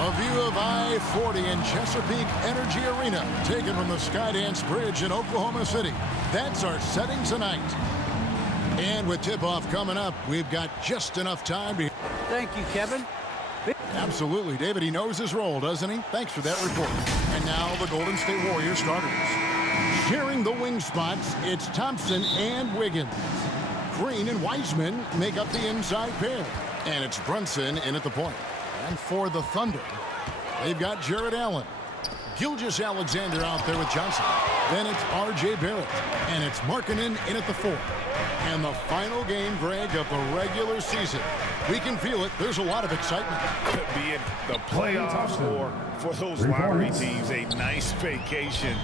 A view of I-40 in Chesapeake Energy Arena, taken from the Skydance Bridge in Oklahoma City. That's our setting tonight. And with tip-off coming up, we've got just enough time to... Thank you, Kevin. Absolutely, David. He knows his role, doesn't he? Thanks for that report. And now the Golden State Warriors starters. Sharing the wing spots, it's Thompson and Wiggins. Green and Wiseman make up the inside pair. And it's Brunson in at the point. And for the Thunder, they've got Jarrett Allen. Gilgeous-Alexander out there with Johnson. Then it's R.J. Barrett. And it's Markkanen in at the 4. And the final game, Greg, of the regular season. We can feel it. There's a lot of excitement. Be it the playoffs or for those lottery teams, a nice vacation.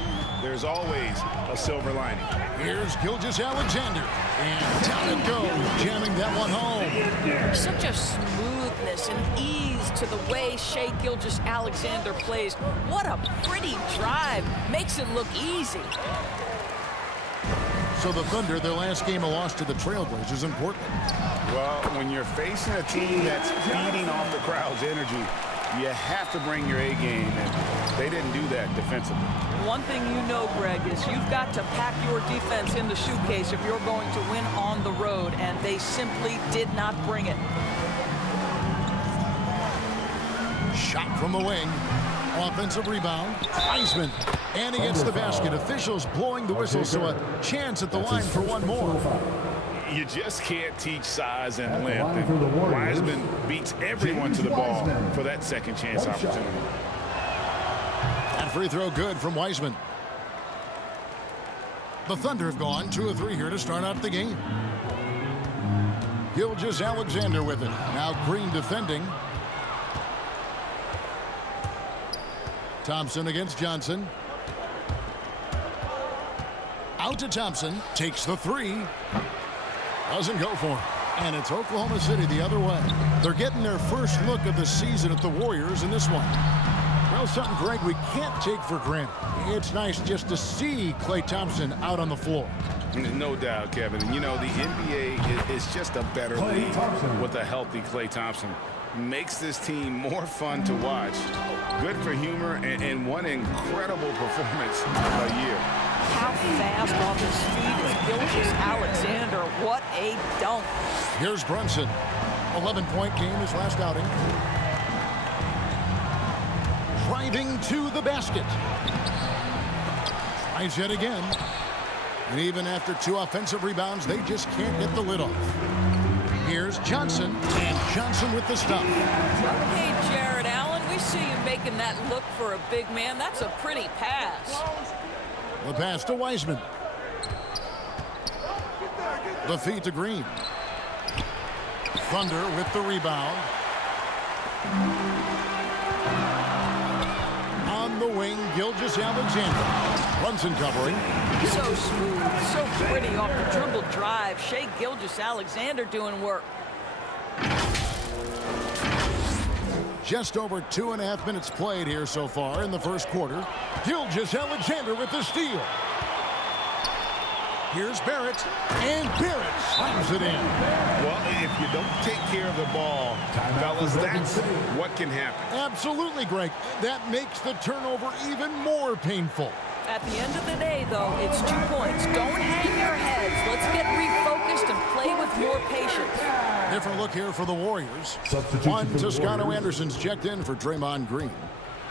There's always a silver lining. Here's Gilgeous-Alexander. And down it goes, jamming that one home. Such a smoothness and ease to the way Shai Gilgeous-Alexander plays. What a pretty drive. Makes it look easy. So the Thunder, their last game, a loss to the Trailblazers in Portland. Well, when you're facing a team that's feeding off the crowd's energy, you have to bring your A game, and they didn't do that defensively. One thing you know, Greg, is you've got to pack your defense in the suitcase if you're going to win on the road, and they simply did not bring it. Shot from the wing. Offensive rebound. Wiseman. And he gets the basket. Officials blowing the whistle, so a chance at the line for one more. You just can't teach size and length. And Wiseman beats everyone to the ball for that second chance opportunity. That free throw good from Wiseman. The Thunder have gone 2 of 3 here to start out the game. Gilgeous-Alexander with it. Now Green defending. Thompson against Johnson. Out to Thompson. Takes the 3. Doesn't go for it. And it's Oklahoma City the other way. They're getting their first look of the season at the Warriors in this one. Well, something, Greg, we can't take for granted. It's nice just to see Klay Thompson out on the floor. No doubt, Kevin. And you know, the NBA is just a better league with a healthy Klay Thompson. Makes this team more fun to watch. Good for humor and one incredible performance a year. How fast off his feet is Gilgeous-Alexander. What a dunk. Here's Brunson. 11-point game his last outing. Driving to the basket. Tries yet again. And even after 2 offensive rebounds, they just can't get the lid off. Here's Johnson, and Johnson with the stop. Hey, Jarrett Allen, we see you making that look for a big man. That's a pretty pass. The pass to Wiseman. The feed to Green. Thunder with the rebound. On the wing, Gilgeous-Alexander. Brunson covering. So smooth, so pretty off the dribble drive. Shai Gilgeous-Alexander doing work. Just over 2.5 minutes played here so far in the first quarter. Gilgeous-Alexander with the steal. Here's Barrett, and Barrett slams it in. Well, if you don't take care of the ball, fellas, that's what can happen. Absolutely, Greg. That makes the turnover even more painful. At the end of the day, though, it's 2 points. Don't hang your heads. Let's get refocused and play with more patience. Different look here for the Warriors. Juan Toscano-Anderson's checked in for Draymond Green.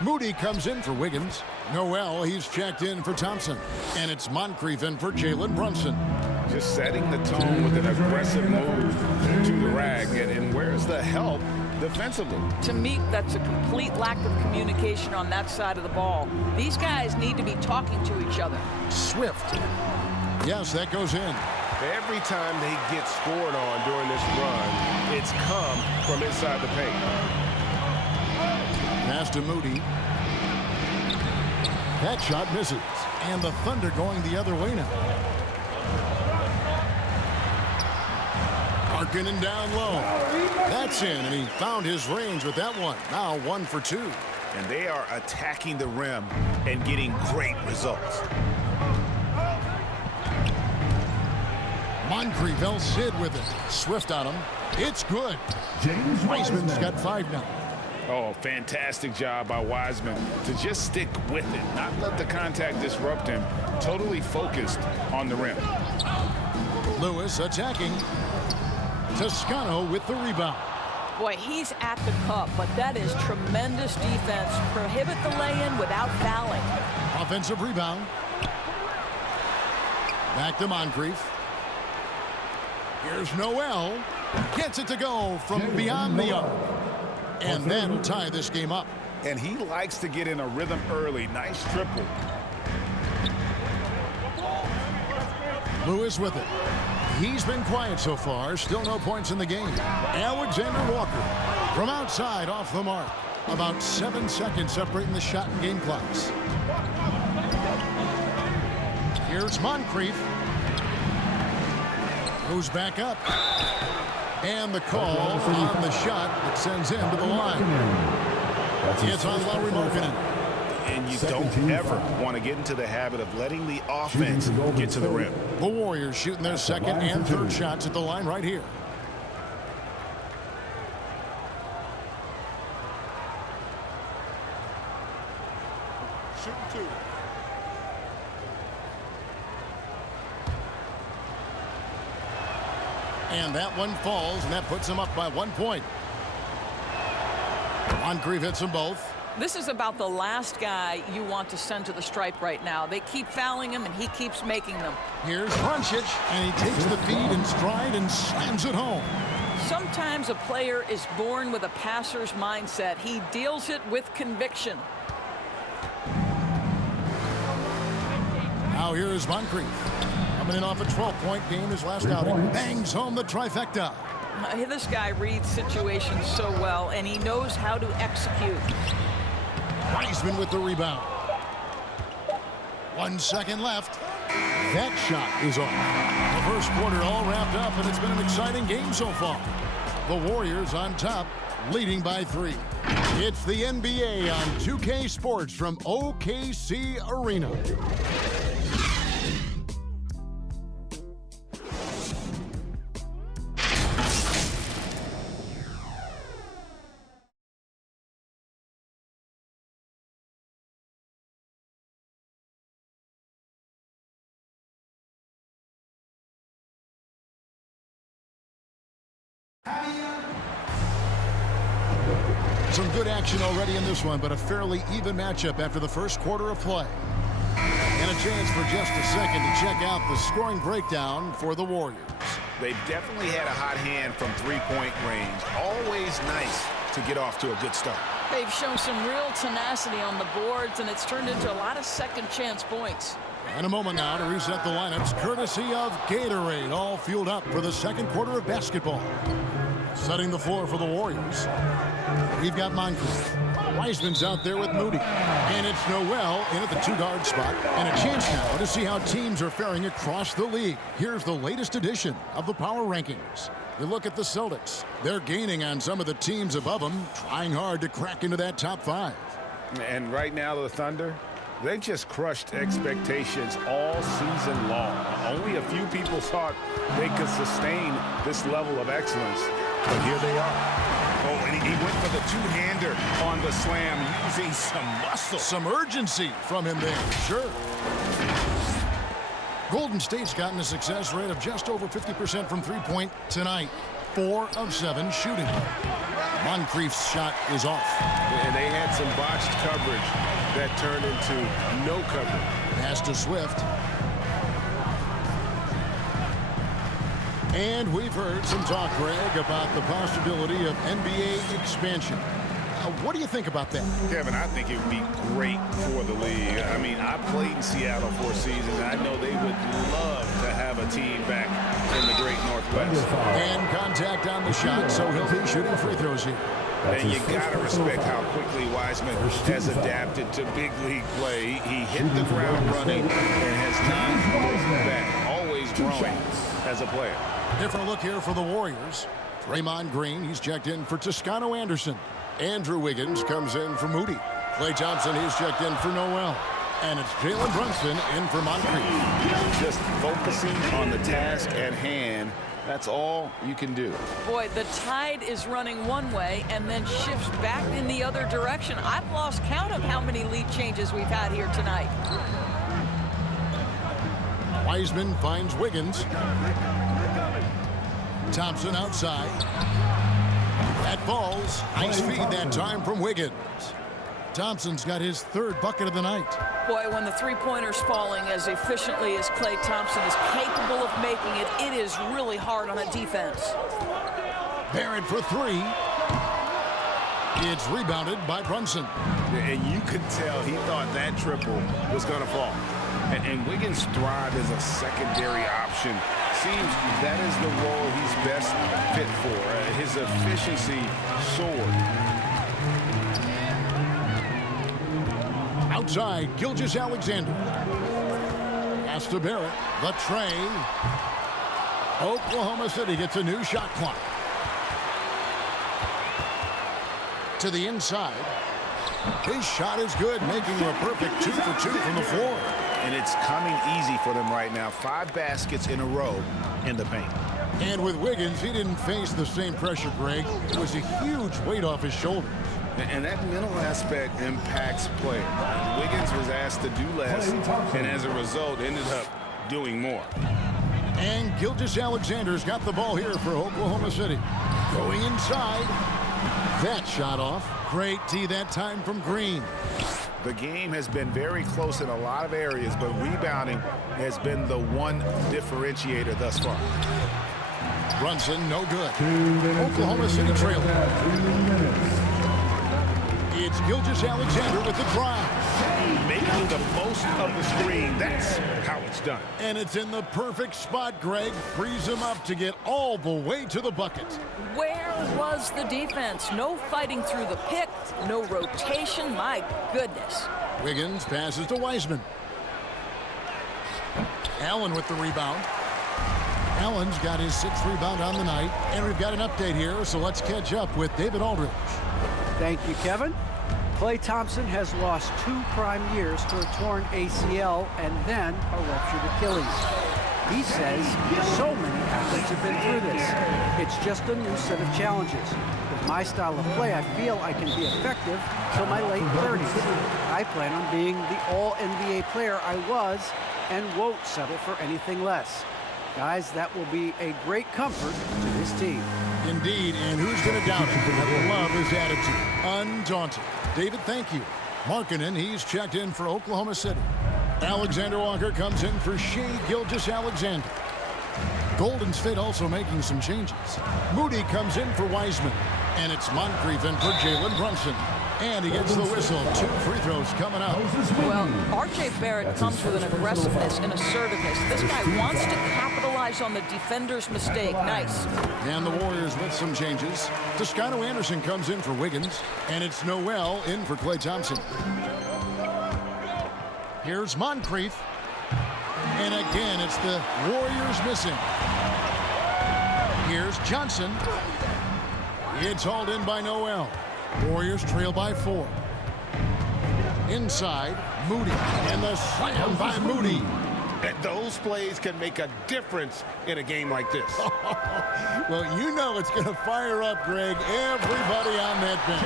Moody comes in for Wiggins. Noel, he's checked in for Thompson. And it's Moncrief in for Jalen Brunson. Just setting the tone with an aggressive move to the rag. And where's the help defensively? To me, that's a complete lack of communication on that side of the ball. These guys need to be talking to each other. Swift. Yes, that goes in. Every time they get scored on during this run, it's come from inside the paint. Pass to Moody. That shot misses. And the Thunder going the other way now. Markkanen down low. That's in, and he found his range with that one. Now 1 for 2. And they are attacking the rim and getting great results. Moncrief, El Cid with it. Swift on him. It's good. Wiseman's got 5 now. Oh, fantastic job by Wiseman to just stick with it, not let the contact disrupt him. Totally focused on the rim. Lewis attacking. Toscano with the rebound. Boy, he's at the cup, but that is tremendous defense. Prohibit the lay-in without fouling. Offensive rebound. Back to Moncrief. Here's Noel. Gets it to go from beyond the arc. And that'll tie this game up. And he likes to get in a rhythm early. Nice triple. Lewis with it. He's been quiet so far. Still no points in the game. Alexander Walker from outside off the mark. About 7 seconds separating the shot and game clocks. Here's Moncrief. Goes back up. And the call on the shot that sends him to the line. It's on Lauri Markkanen. And you don't ever want to get into the habit of letting the offense get to the rim. The Warriors shooting their second and third shots at the line right here. Shooting two. And that one falls, and that puts them up by 1 point. Moncrief hits them both. This is about the last guy you want to send to the stripe right now. They keep fouling him, and he keeps making them. Here's Doncic, and he takes the feed in stride and slams it home. Sometimes a player is born with a passer's mindset. He deals it with conviction. Now here's Moncrief. Coming in off a 12-point game his last outing. Bangs home the trifecta. This guy reads situations so well, and he knows how to execute. Wiseman with the rebound. 1 second left. That shot is off. The first quarter all wrapped up, and it's been an exciting game so far. The Warriors on top, leading by 3. It's the NBA on 2K Sports from OKC Arena. Some good action already in this one, but a fairly even matchup after the first quarter of play. And a chance for just a second to check out the scoring breakdown for the Warriors. They've definitely had a hot hand from three-point range. Always nice to get off to a good start. They've shown some real tenacity on the boards, and it's turned into a lot of second-chance points. And a moment now to reset the lineups, courtesy of Gatorade, all fueled up for the second quarter of basketball. Setting the floor for the Warriors. We've got Moncrief. Wiseman's out there with Moody. And it's Noel in at the 2-guard spot. And a chance now to see how teams are faring across the league. Here's the latest edition of the Power Rankings. You look at the Celtics. They're gaining on some of the teams above them, trying hard to crack into that top 5. And right now, the Thunder, they've just crushed expectations all season long. Only a few people thought they could sustain this level of excellence. But here they are. Oh, and he went for the two-hander on the slam, using some muscle. Some urgency from him there, sure. Golden State's gotten a success rate of just over 50% from three-point tonight. 4 of 7 shooting. Moncrief's shot is off. And they had some botched coverage that turned into no coverage. Pass to Swift. And we've heard some talk, Greg, about the possibility of NBA expansion. What do you think about that? Kevin, I think it would be great for the league. I mean, I played in Seattle for a season. I know they would love to have a team back in the great Northwest. And contact on the shot, so he'll be shooting free throws here. And you got to respect how quickly Wiseman has adapted to big league play. He hit the ground running and has not looked back, always growing as a player. Different look here for the Warriors. Draymond Green, he's checked in for Toscano Anderson. Andrew Wiggins comes in for Moody. Klay Thompson, he's checked in for Noel. And it's Jalen Brunson in for Moncrief. Just focusing on the task at hand That's all you can do. Boy, the tide is running one way and then shifts back in the other direction. I've lost count of how many lead changes we've had here tonight. Wiseman finds Wiggins. Thompson outside. That falls. Nice feed that time from Wiggins. Thompson's got his third bucket of the night. Boy, when the three-pointer's falling as efficiently as Klay Thompson is capable of making it, it is really hard on a defense. Barrett for three. It's rebounded by Brunson. And you could tell he thought that triple was going to fall. And Wiggins thrived as a secondary option. Seems that is the role he's best fit for. His efficiency soared. Outside, Gilgeous-Alexander. Pass to Barrett. The tray. Oklahoma City gets a new shot clock. To the inside. His shot is good, making a perfect 2 for 2 from the floor. And it's coming easy for them right now. 5 baskets in a row in the paint. And with Wiggins, he didn't face the same pressure, Greg. It was a huge weight off his shoulders. And that mental aspect impacts play. Wiggins was asked to do less, and as a result, ended up doing more. And Gilgeous-Alexander's got the ball here for Oklahoma City. Going inside. That shot off. Great D that time from Green. The game has been very close in a lot of areas, but rebounding has been the one differentiator thus far. Brunson, no good. Oklahoma City trailing. It's Gilgeous-Alexander with the drive. Making the most of the screen. That's how it's done. And it's in the perfect spot, Greg. Frees him up to get all the way to the bucket. Where was the defense? No fighting through the pick, no rotation. My goodness. Wiggins passes to Wiseman. Allen with the rebound. Allen's got his 6th rebound on the night. And we've got an update here, so let's catch up with David Aldridge. Thank you, Kevin. Klay Thompson has lost 2 prime years to a torn ACL and then a ruptured Achilles. He says so many athletes have been through this. It's just a new set of challenges. With my style of play, I feel I can be effective till my late 30s. I plan on being the all-NBA player I was and won't settle for anything less. Guys, that will be a great comfort to this team. Indeed, and who's going to doubt it? I love his attitude. Undaunted. David, thank you. Markkanen, he's checked in for Oklahoma City. Alexander Walker comes in for Shai Gilgeous-Alexander. Golden State also making some changes. Moody comes in for Wiseman. And it's Moncrief in for Jalen Brunson. And he gets the whistle. 2 free throws coming up. Well, R.J. Barrett comes with an aggressiveness and assertiveness. This guy wants to capitalize on the defender's mistake. Nice. And the Warriors with some changes. Toscano Anderson comes in for Wiggins. And it's Noel in for Klay Thompson. Here's Moncrief. And again, it's the Warriors missing. Here's Johnson. It's hauled in by Noel. Warriors trail by 4. Inside, Moody. And the slam by Moody. And those plays can make a difference in a game like this. Well, you know it's going to fire up, Greg, everybody on that bench.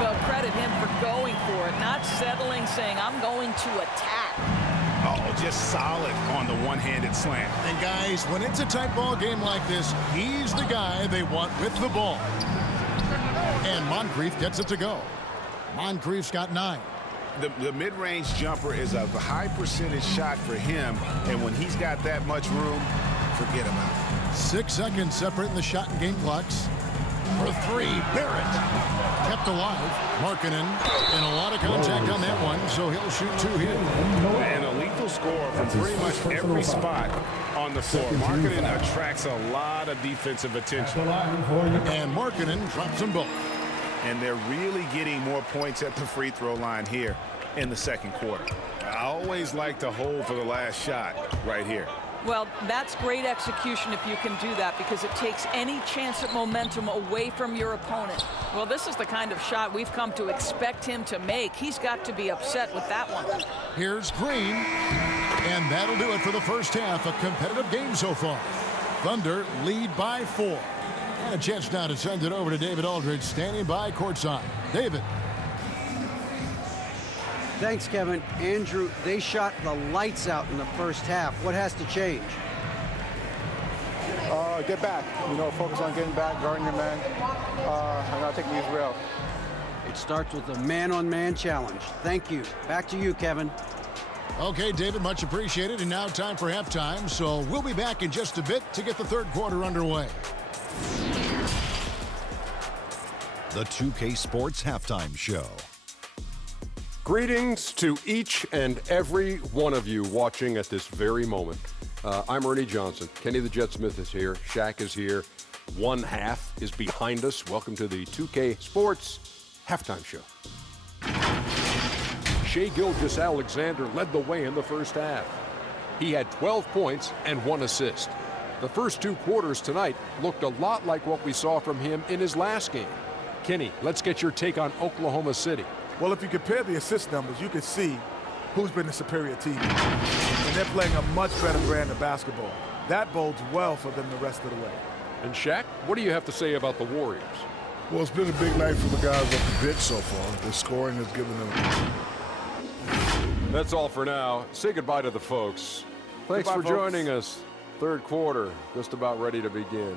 Well, credit him for going for it, not settling, saying, I'm going to attack. Oh, just solid on the one-handed slam. And guys, when it's a tight ball game like this, he's the guy they want with the ball. And Moncrief gets it to go. Moncrief's got 9. The mid-range jumper is a high percentage shot for him, and when he's got that much room, forget about it. 6 seconds separating the shot and game clocks. For 3, Barrett. Kept alive. Markkanen. And a lot of contact on that one, so he'll shoot 2 here. And a lethal score from pretty much every spot on the floor. Markkanen attracts a lot of defensive attention. And Markkanen drops them both. And they're really getting more points at the free throw line here in the second quarter. I always like to hold for the last shot right here. Well, that's great execution if you can do that, because it takes any chance at momentum away from your opponent. Well, this is the kind of shot we've come to expect him to make. He's got to be upset with that one. Here's Green. And that'll do it for the first half. A competitive game so far. Thunder lead by 4. And a chance now to send it over to David Aldridge, standing by courtside. David. Thanks, Kevin. Andrew, they shot the lights out in the first half. What has to change? Get back. Focus on getting back, guarding your man, and not taking these rails. It starts with a man-on-man challenge. Thank you. Back to you, Kevin. Okay, David, much appreciated. And now time for halftime. So we'll be back in just a bit to get the third quarter underway. The 2K Sports Halftime Show. Greetings to each and every one of you watching at this very moment. I'm Ernie Johnson. Kenny the Jet Smith is here. Shaq is here. One half is behind us. Welcome to the 2K Sports Halftime Show. Shai Gilgeous-Alexander led the way in the first half. He had 12 points and 1 assist. The first 2 quarters tonight looked a lot like what we saw from him in his last game. Kenny, let's get your take on Oklahoma City. Well, if you compare the assist numbers, you can see who's been the superior team. And they're playing a much better brand of basketball. That bodes well for them the rest of the way. And Shaq, what do you have to say about the Warriors? Well, it's been a big night for the guys off the bench so far. The scoring has given them. That's all for now. Say goodbye to the folks. Thanks for joining us. Third quarter, just about ready to begin.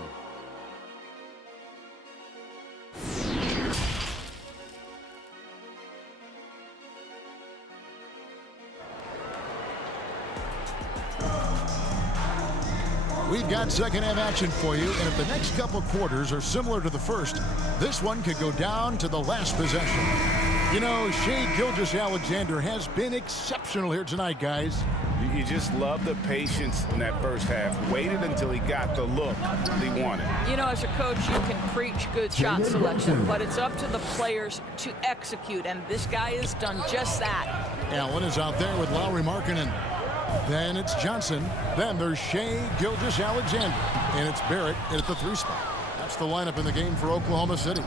We've got second half action for you, and if the next couple quarters are similar to the first, this one could go down to the last possession. Shai Gilgeous-Alexander has been exceptional here tonight, guys. You just love the patience in that first half. Waited until he got the look he wanted. As a coach, you can preach good shot selection, but it's up to the players to execute, and this guy has done just that. Allen is out there with Lauri Markkanen. Then it's Johnson. Then there's Shai Gilgeous-Alexander. And it's Barrett at the 3 spot. That's the lineup in the game for Oklahoma City.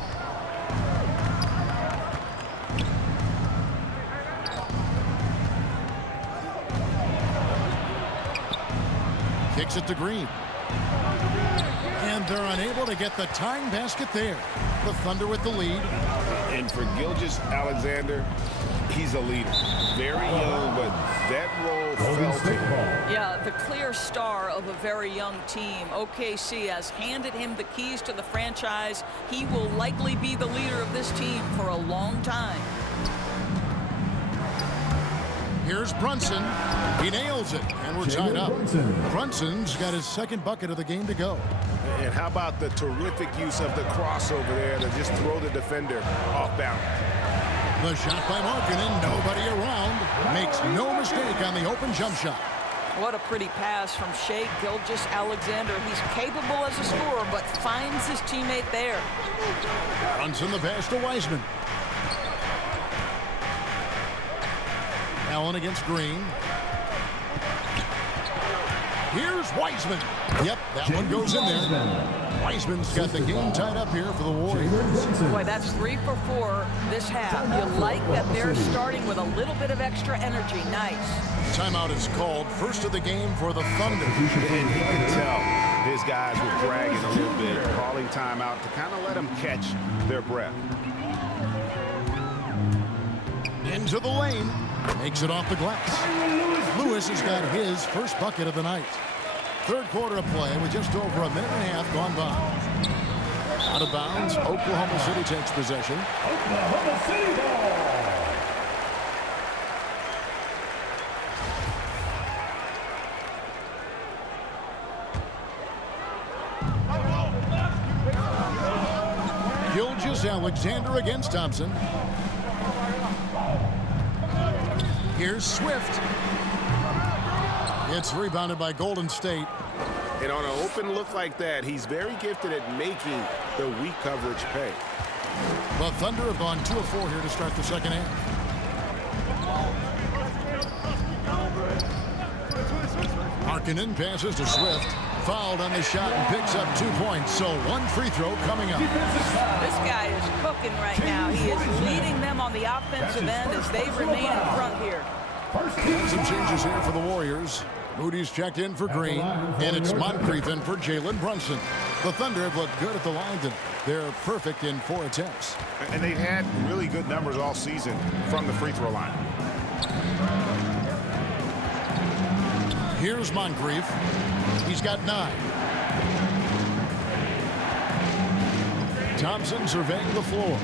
Kicks it to Green. And they're unable to get the tying basket there. The Thunder with the lead. And for Gilgeous-Alexander, he's a leader. Very young, but that role felt him. Yeah, the clear star of a very young team. OKC has handed him the keys to the franchise. He will likely be the leader of this team for a long time. Here's Brunson. He nails it, and we're tied up. Brunson's got his second bucket of the game to go. And how about the terrific use of the crossover there to just throw the defender off balance. The shot by Markkanen, nobody around. Makes no mistake on the open jump shot. What a pretty pass from Shai Gilgeous-Alexander. He's capable as a scorer, but finds his teammate there. Brunson the pass to Wiseman. Allen against Green. Here's Wiseman. Yep, that one goes in there. Wiseman's got the game tied up here for the Warriors. Boy, that's 3 for 4 this half. You like that they're starting with a little bit of extra energy. Nice. Timeout is called. First of the game for the Thunder. And you can tell his guys were dragging a little bit, calling timeout to kind of let them catch their breath. Into the lane. Makes it off the glass. Lewis has got his first bucket of the night. Third quarter of play with just over a minute and a half gone by. Out of bounds, Oklahoma City takes possession. Oklahoma City ball. Gilgeous-Alexander against Thompson. Here's Swift. It's rebounded by Golden State. And on an open look like that, he's very gifted at making the weak coverage pay. The Thunder have gone 2 of 4 here to start the second half. Markkanen passes to Swift. Fouled on the shot and picks up 2 points. So 1 free throw coming up. This guy is cooking right now. He is leading them on the offensive end as they remain in front here. Some changes here for the Warriors. Moody's checked in for Green, and it's Moncrief in for Jalen Brunson. The Thunder have looked good at the line tonight. They're perfect in 4 attempts. And they've had really good numbers all season from the free throw line. Here's Moncrief. He's got 9. Thompson surveying the floor.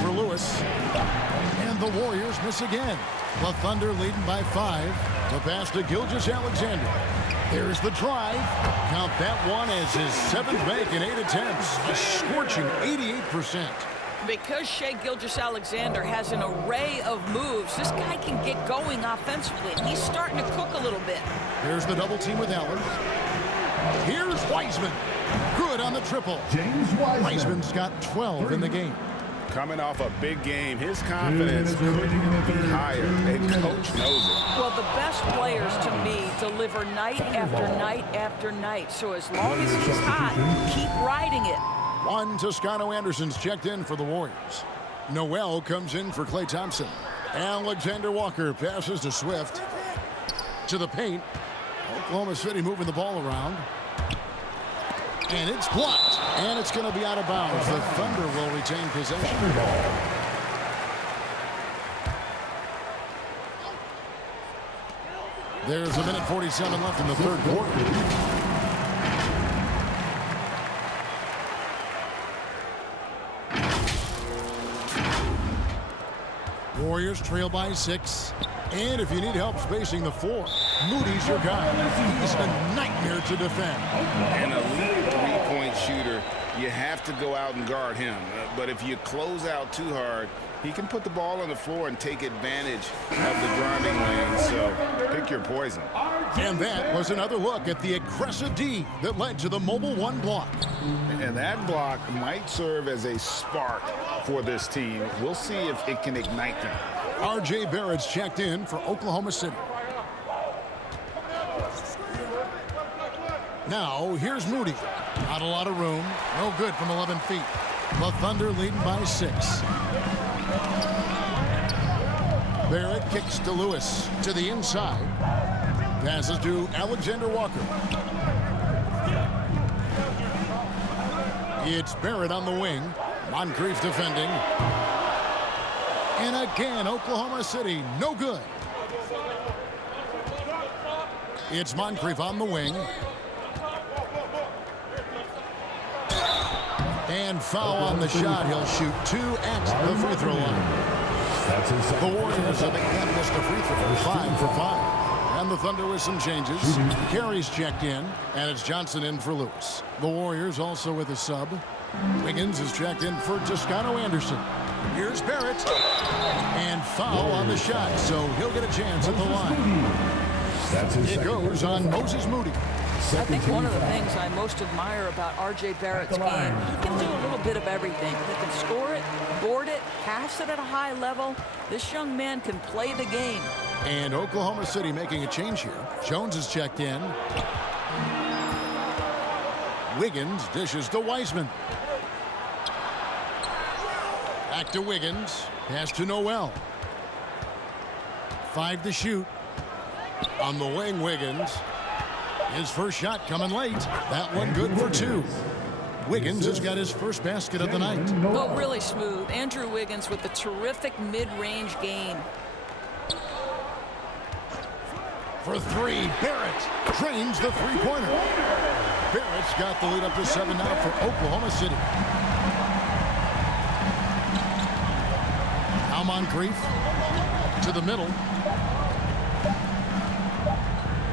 For Lewis. And the Warriors miss again. The Thunder leading by 5. The pass to Gilgeous-Alexander. There's the drive. Count that one as his 7th make in 8 attempts. A scorching 88%. Because Shai Gilgeous-Alexander has an array of moves, this guy can get going offensively, and he's starting to cook a little bit. Here's the double team with Allen. Here's Wiseman. Good on the triple. James Wiseman. Wiseman's got 12 in the game. Coming off a big game, his confidence couldn't be higher, and Coach knows it. Well, the best players, to me, deliver night after night after night. So as long as he's hot, keep riding it. Juan Toscano-Anderson's checked in for the Warriors. Noel comes in for Klay Thompson. Alexander Walker passes to Swift. To the paint. Oklahoma City moving the ball around. And it's blocked. And it's going to be out of bounds. The Thunder will retain possession. There's 1:47 left in the 3rd quarter. Warriors trail by 6. And if you need help spacing the floor, Moody's your guy. He's a nightmare to defend. An elite three-point shooter, you have to go out and guard him. But if you close out too hard, he can put the ball on the floor and take advantage of the driving lane. So pick your poison. And that was another look at the aggressive D that led to the Mobile One block. And that block might serve as a spark for this team. We'll see if it can ignite them. R.J. Barrett's checked in for Oklahoma City. Now, here's Moody. Not a lot of room. No good from 11 feet. The Thunder leading by 6. Barrett kicks to Lewis. To the inside. Passes to Alexander Walker. It's Barrett on the wing. Moncrief defending. And again, Oklahoma City, no good. It's Moncrief on the wing. And foul on the shot. He'll shoot 2 at the free throw line. The Warriors have again missed a free throw. 5 for 5. And the Thunder with some changes. Carey's checked in, and it's Johnson in for Lewis. The Warriors also with a sub. Wiggins is checked in for Toscano-Anderson. Here's Barrett. And foul on the shot, so he'll get a chance at the line. It goes on Moses Moody. I think one of the things I most admire about R.J. Barrett's game, he can do a little bit of everything. He can score it, board it, pass it at a high level. This young man can play the game. And Oklahoma City making a change here. Jones is checked in. Wiggins dishes to Wiseman. Back to Wiggins. Pass to Noel. 5 to shoot. On the wing, Wiggins. His first shot coming late. That one good for 2. Wiggins has got his first basket of the night. Oh, really smooth. Andrew Wiggins with a terrific mid-range game. For 3, Barrett drains the three-pointer. Barrett's got the lead up to 7 now for Oklahoma City. Now Moncrief to the middle.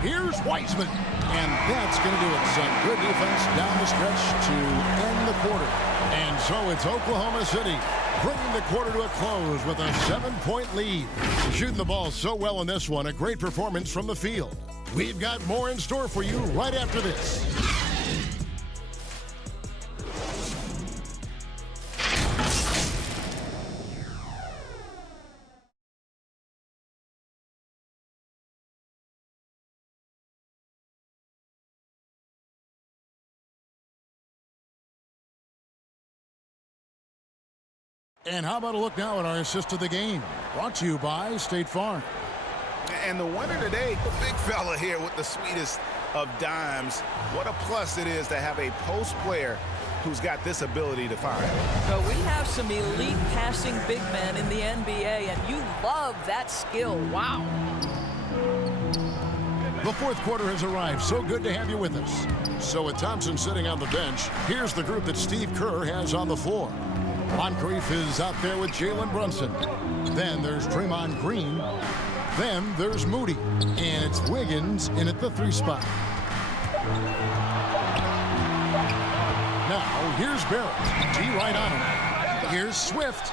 Here's Wiseman. And that's going to do it. Some good defense down the stretch to end the quarter. And so it's Oklahoma City bringing the quarter to a close with a 7-point lead. Shooting the ball so well in this one. A great performance from the field. We've got more in store for you right after this. And how about a look now at our assist of the game? Brought to you by State Farm. And the winner today, the big fella here with the sweetest of dimes. What a plus it is to have a post player who's got this ability to fire. So we have some elite passing big men in the NBA, and you love that skill. Wow. The fourth quarter has arrived. So good to have you with us. So with Thompson sitting on the bench, here's the group that Steve Kerr has on the floor. Moncrief is out there with Jalen Brunson. Then there's Draymond Green. Then there's Moody. And it's Wiggins in at the 3 spot. Now, here's Barrett. D right on him. Here's Swift.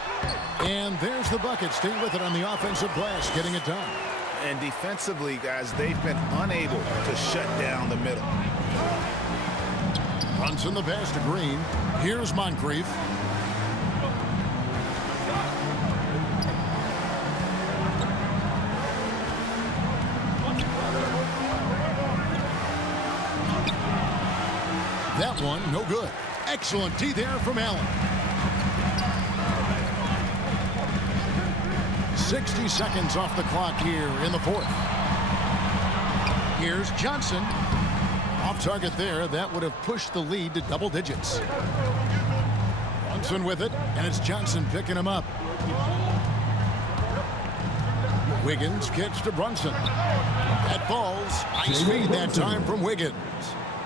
And there's the bucket. Stay with it on the offensive glass, getting it done. And defensively, guys, they've been unable to shut down the middle. Brunson the pass to Green. Here's Moncrief. That one, no good. Excellent D there from Allen. 60 seconds off the clock here in the fourth. Here's Johnson. Off target there. That would have pushed the lead to double digits. Brunson with it, and it's Johnson picking him up. Wiggins kicks to Brunson. That falls. Nice feed that time from Wiggins.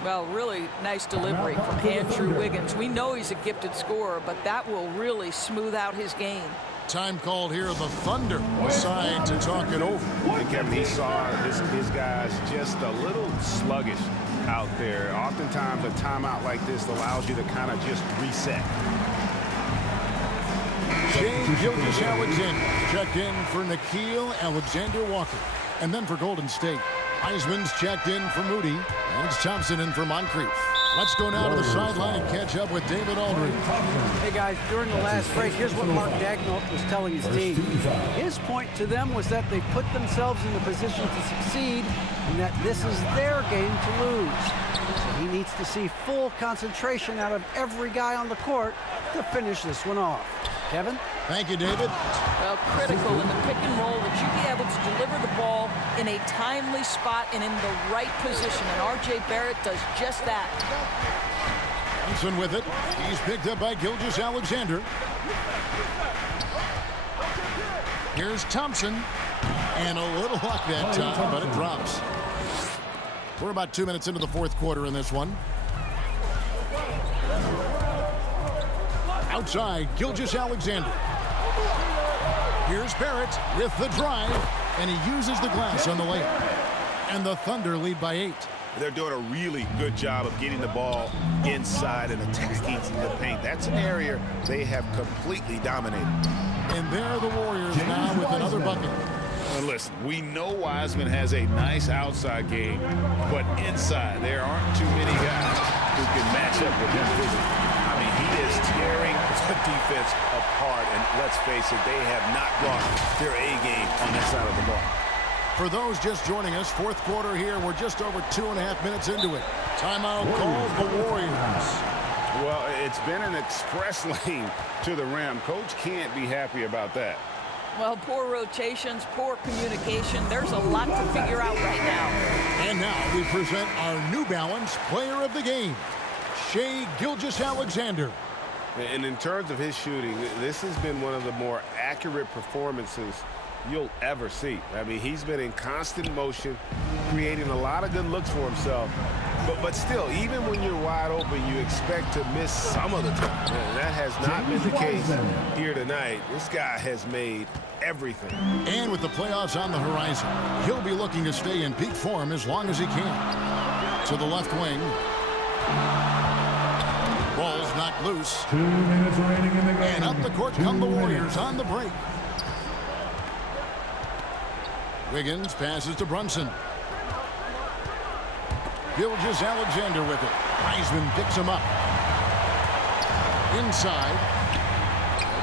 Well, really nice delivery from Andrew Wiggins. We know he's a gifted scorer, but that will really smooth out his game. Time called here. The Thunder decide to talk it over. And Kevin, he saw his guys just a little sluggish out there. Oftentimes, a timeout like this allows you to kind of just reset. Shai Gilgeous-Alexander checked in for Nickeil Alexander-Walker. And then for Golden State, Heisman's checked in for Moody. And it's Thompson in for Moncrief. Let's go now to the sideline and catch up with David Aldridge. Hey, guys, during the last break, here's what Mark Daigneault was telling his team. His point to them was that they put themselves in the position to succeed and that this is their game to lose. So he needs to see full concentration out of every guy on the court to finish this one off. Kevin? Thank you, David. Well, critical in the pick and roll that you be able to deliver the ball in a timely spot and in the right position. And R.J. Barrett does just that. Johnson with it. He's picked up by Gilgeous-Alexander. Here's Thompson. And a little luck that time, but it drops. We're about 2 minutes into the fourth quarter in this one. Outside, Gilgeous-Alexander. Here's Barrett with the drive, and he uses the glass on the layup. And the Thunder lead by 8. They're doing a really good job of getting the ball inside and attacking the paint. That's an area they have completely dominated. And there are the Warriors now with another bucket. And listen, we know Wiseman has a nice outside game, but inside there aren't too many guys who can match up with him physically. I mean, he is tearing the defense apart, and let's face it, they have not brought their A game on that side of the ball. For those just joining us, fourth quarter here, we're just over 2.5 minutes into it. Timeout calls the Warriors. Well, it's been an express lane to the rim. Coach can't be happy about that. Well, poor rotations, poor communication. There's a lot to figure out right now. And now we present our New Balance player of the game, Shai Gilgeous-Alexander. And in terms of his shooting, this has been one of the more accurate performances you'll ever see. I mean, he's been in constant motion, creating a lot of good looks for himself. But still, even when you're wide open, you expect to miss some of the time. And that has not been the case here tonight. This guy has made everything. And with the playoffs on the horizon, he'll be looking to stay in peak form as long as he can. To the left wing. Ball's knocked loose. 2 minutes remaining in the game. And up the court come the Warriors on the break. Wiggins passes to Brunson. Gilgeous-Alexander with it. Heisman picks him up. Inside.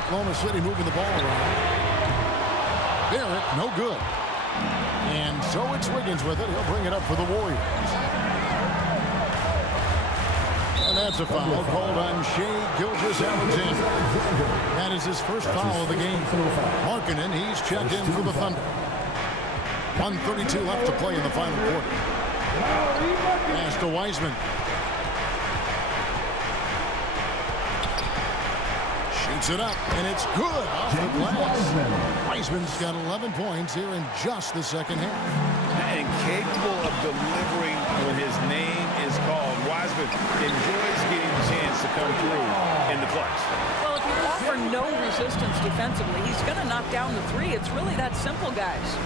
Oklahoma City moving the ball around. Barrett, no good. And so it's Wiggins with it. He'll bring it up for the Warriors. And that's a foul called on Shea Gilgeous-Alexander. That is his first foul of the game. Markkanen, he's checked in for the Thunder. 1:32 left to play in the final quarter. Pass to Wiseman. Shoots it up, and it's good off the glass. Wiseman's got 11 points here in just the second half. And capable of delivering when his name is called. Wiseman enjoys getting the chance to come through in the clutch. Well, if you offer no resistance defensively, he's going to knock down the three. It's really that simple, guys.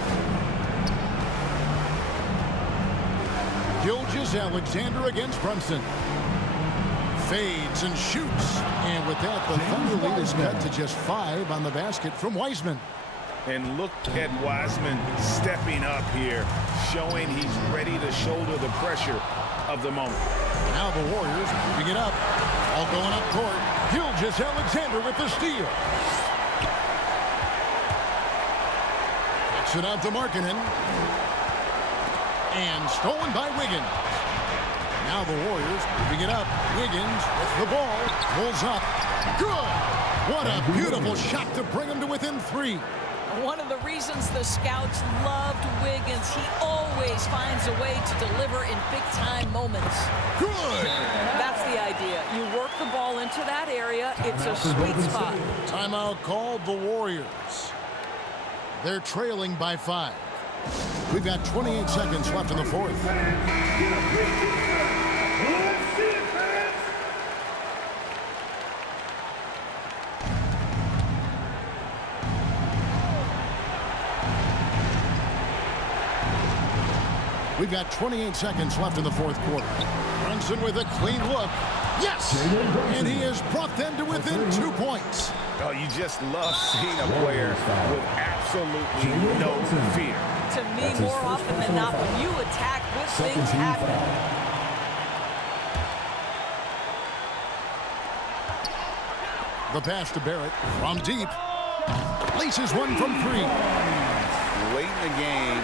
Gilgeous-Alexander against Brunson. Fades and shoots. And with that, the Thunder lead is cut to just 5 on the basket from Wiseman. And look at Wiseman stepping up here, showing he's ready to shoulder the pressure of the moment. Now the Warriors moving it up. All going up court. Gilgeous-Alexander with the steal. Kicks it out to Markkanen. And stolen by Wiggins. Now the Warriors moving it up. Wiggins with the ball. Pulls up. Good! What a beautiful shot to bring him to within 3. One of the reasons the scouts loved Wiggins, he always finds a way to deliver in big-time moments. Good! That's the idea. You work the ball into that area. It's a sweet spot. Timeout called the Warriors. They're trailing by 5. We've got 28 seconds left in the fourth. We've got 28 seconds left in the fourth quarter. Brunson with a clean look. Yes! And he has brought them to within 2 points. Oh, you just love seeing a player with absolutely no fear. To me, more often than not, when you attack, good things happen. The pass to Barrett from deep. Laces one from 3. Late in the game,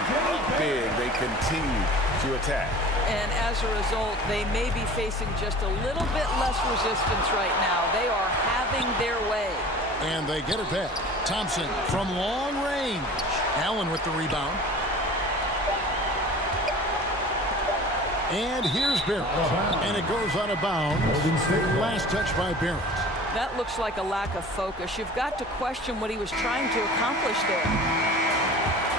big, they continue to attack. And as a result, they may be facing just a little bit less resistance right now. They are having their way. And they get it back. Thompson from long range. Allen with the rebound. And here's Barrett. And it goes out of bounds. Last touch by Barrett. That looks like a lack of focus. You've got to question what he was trying to accomplish there.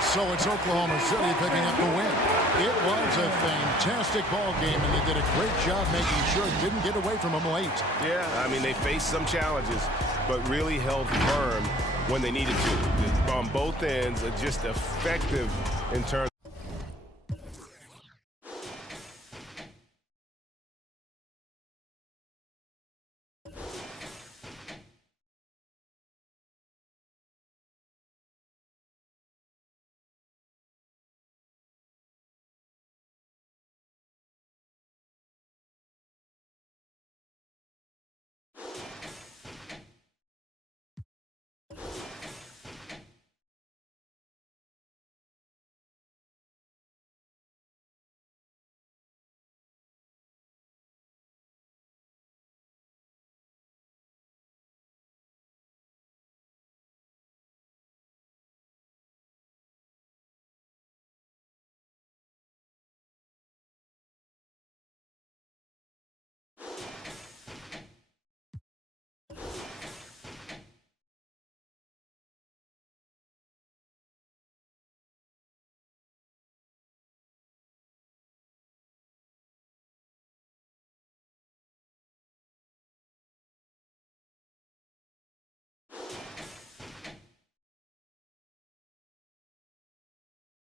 So it's Oklahoma City picking up the win. It was a fantastic ball game, and they did a great job making sure it didn't get away from them late. Yeah, I mean, they faced some challenges, but really held firm when they needed to. On both ends, just effective in terms